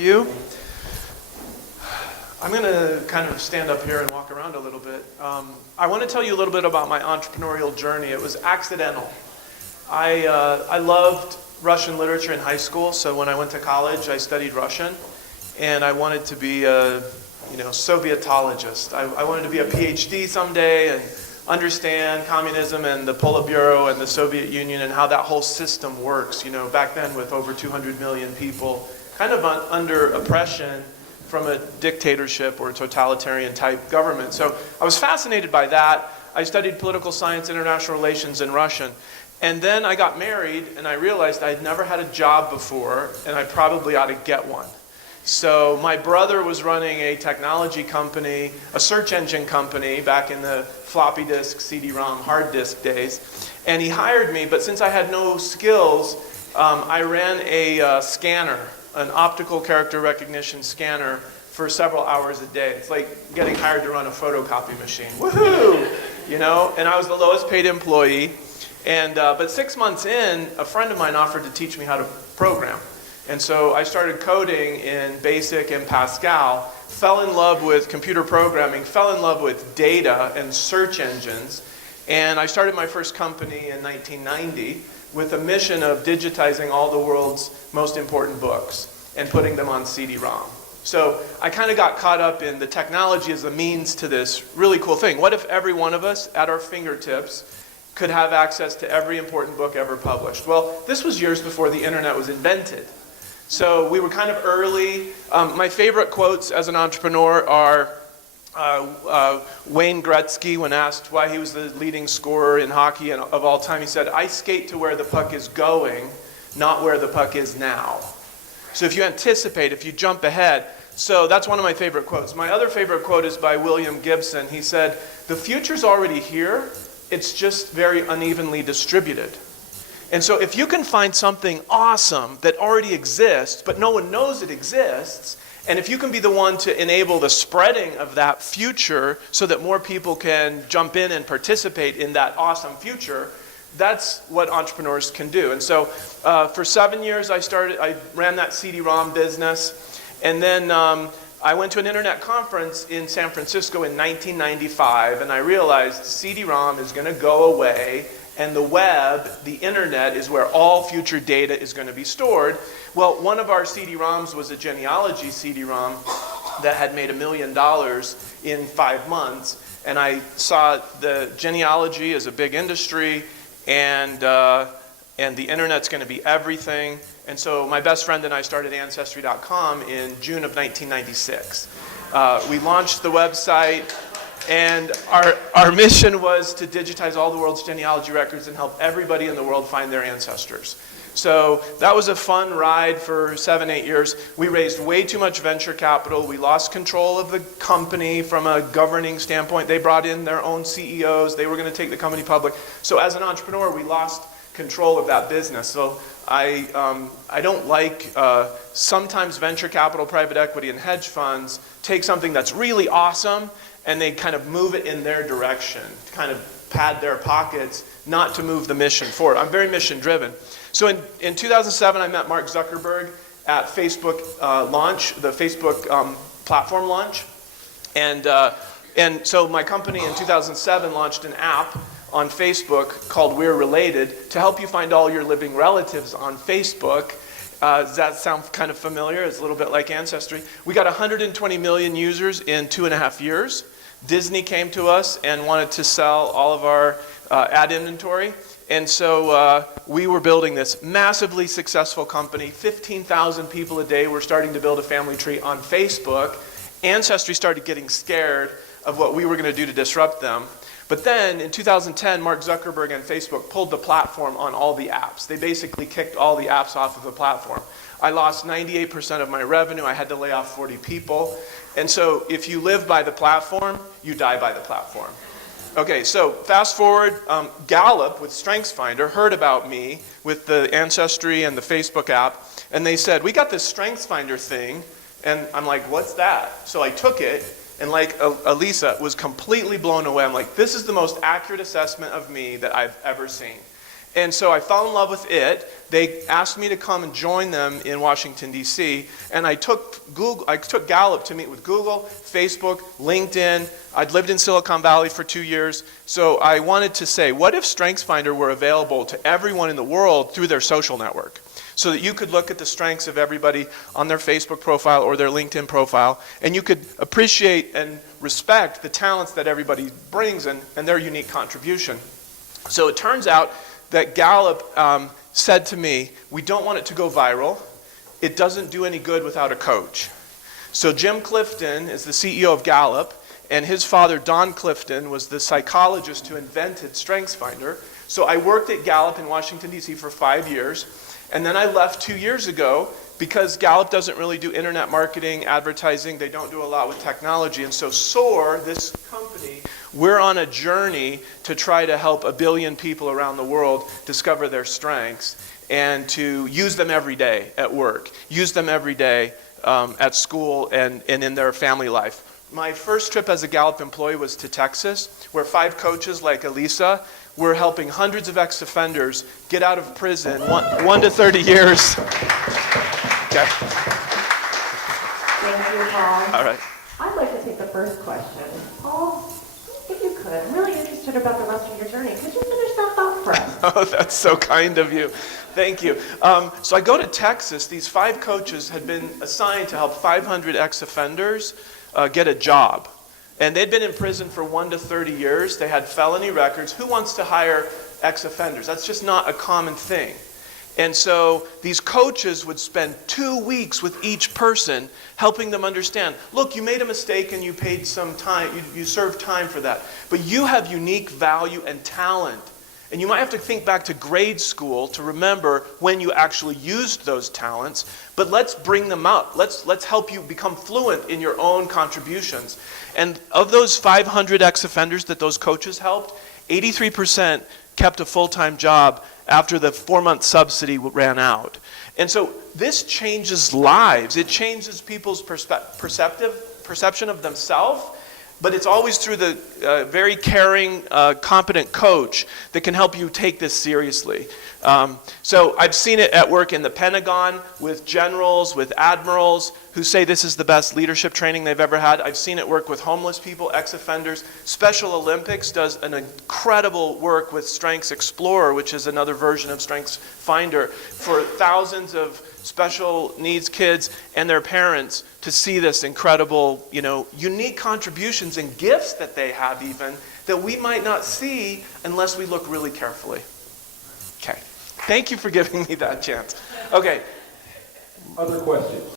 You. I'm going to kind of stand up here and walk around a little bit. I want to tell you a little bit about my entrepreneurial journey. It was accidental. I loved Russian literature in high school, so when I went to college, I studied Russian, and I wanted to be a Sovietologist. I wanted to be a PhD someday and understand communism and the Politburo and the Soviet Union and how that whole system works. You know, back then with over 200 million people, kind of under oppression from a dictatorship or totalitarian type government. So I was fascinated by that. I studied political science, international relations, and Russian. And then I got married and I realized I had never had a job before and I probably ought to get one. So my brother was running a technology company, a search engine company back in the floppy disk, CD-ROM, hard disk days. And he hired me, but since I had no skills, I ran a scanner, an optical character recognition scanner for several hours a day. It's like getting hired to run a photocopy machine. Woohoo! You know, and I was the lowest paid employee. And but 6 months in, a friend of mine offered to teach me how to program. And so I started coding in BASIC and Pascal, fell in love with computer programming, fell in love with data and search engines, and I started my first company in 1990 with a mission of digitizing all the world's most important books and putting them on CD-ROM. So I kind of got caught up in the technology as a means to this really cool thing. What if every one of us at our fingertips could have access to every important book ever published? Well, this was years before the internet was invented. So we were kind of early. My favorite quotes as an entrepreneur are Wayne Gretzky, when asked why he was the leading scorer in hockey and of all time, he said, "I skate to where the puck is going, not where the puck is now." So if you anticipate, if you jump ahead, so that's one of my favorite quotes. My other favorite quote is by William Gibson. He said, "The future's already here, it's just very unevenly distributed." And so if you can find something awesome that already exists, but no one knows it exists, and if you can be the one to enable the spreading of that future so that more people can jump in and participate in that awesome future, that's what entrepreneurs can do. And so for 7 years I ran that CD-ROM business, and then I went to an internet conference in San Francisco in 1995, and I realized CD-ROM is going to go away, and the web, the internet, is where all future data is going to be stored. Well, one of our CD-ROMs was a genealogy CD-ROM that had made $1 million in 5 months, and I saw the genealogy as a big industry, and the internet's going to be everything. And so my best friend and I started Ancestry.com in June of 1996. We launched the website, and our mission was to digitize all the world's genealogy records and help everybody in the world find their ancestors. So that was a fun ride for 7-8 years. We raised way too much venture capital. We lost control of the company from a governing standpoint. They brought in their own CEOs. They were going to take the company public. So as an entrepreneur, we lost control of that business. So I don't like, sometimes venture capital, private equity, and hedge funds take something that's really awesome and they kind of move it in their direction, to kind of pad their pockets, not to move the mission forward. I'm very mission driven. So in 2007, I met Mark Zuckerberg at Facebook launch, the Facebook platform launch. And so my company in 2007 launched an app on Facebook called We're Related to help you find all your living relatives on Facebook. Does that sound kind of familiar? It's a little bit like Ancestry. We got 120 million users in 2.5 years. Disney came to us and wanted to sell all of our ad inventory. And so we were building this massively successful company. 15,000 people a day were starting to build a family tree on Facebook. Ancestry started getting scared of what we were going to do to disrupt them. But then in 2010, Mark Zuckerberg and Facebook pulled the platform on all the apps. They basically kicked all the apps off of the platform. I lost 98% of my revenue. I had to lay off 40 people. And so if you live by the platform, you die by the platform. Okay, so fast forward, Gallup with StrengthsFinder heard about me with the Ancestry and the Facebook app, and they said, "We got this StrengthsFinder thing," and I'm like, "What's that?" So I took it, and like Elisa was completely blown away. I'm like, "This is the most accurate assessment of me that I've ever seen." And so I fell in love with it. They asked me to come and join them in Washington, D.C., and I took Gallup to meet with Google, Facebook, LinkedIn. I'd lived in Silicon Valley for 2 years, so I wanted to say, what if StrengthsFinder were available to everyone in the world through their social network? So that you could look at the strengths of everybody on their Facebook profile or their LinkedIn profile, and you could appreciate and respect the talents that everybody brings and their unique contribution. So it turns out that Gallup said to me, we don't want it to go viral. It doesn't do any good without a coach. So Jim Clifton is the CEO of Gallup, and his father, Don Clifton, was the psychologist who invented StrengthsFinder. So I worked at Gallup in Washington, D.C. for 5 years, and then I left 2 years ago because Gallup doesn't really do internet marketing, advertising. They don't do a lot with technology. And so Soar, this company, we're on a journey to try to help 1 billion people around the world discover their strengths and to use them every day at work, use them every day at school and in their family life. My first trip as a Gallup employee was to Texas, where 5 coaches like Elisa were helping hundreds of ex-offenders get out of prison, 1 to 30 years. Okay. Thank you, Paul. All right. I'd like to take the first question. Paul, if you could, I'm really interested about the rest of your journey. Could you finish that thought for us? Oh, that's so kind of you. Thank you. So I go to Texas. These 5 coaches had been assigned to help 500 ex-offenders get a job. And they'd been in prison for 1 to 30 years. They had felony records. Who wants to hire ex-offenders? That's just not a common thing. And so these coaches would spend 2 weeks with each person, helping them understand, look, you made a mistake and you paid some time, you served time for that. But you have unique value and talent. And you might have to think back to grade school to remember when you actually used those talents. But let's bring them up. Let's help you become fluent in your own contributions. And of those 500 ex-offenders that those coaches helped, 83% kept a full-time job after the 4-month subsidy ran out. And so this changes lives. It changes people's perception of themselves, but it's always through the very caring, competent coach that can help you take this seriously. So I've seen it at work in the Pentagon with generals, with admirals who say this is the best leadership training they've ever had. I've seen it work with homeless people, ex-offenders. Special Olympics does an incredible work with Strengths Explorer, which is another version of Strengths Finder, for thousands of special needs kids and their parents to see this incredible, unique contributions and gifts that they have even that we might not see unless we look really carefully. Okay. Thank you for giving me that chance. Okay. Other questions?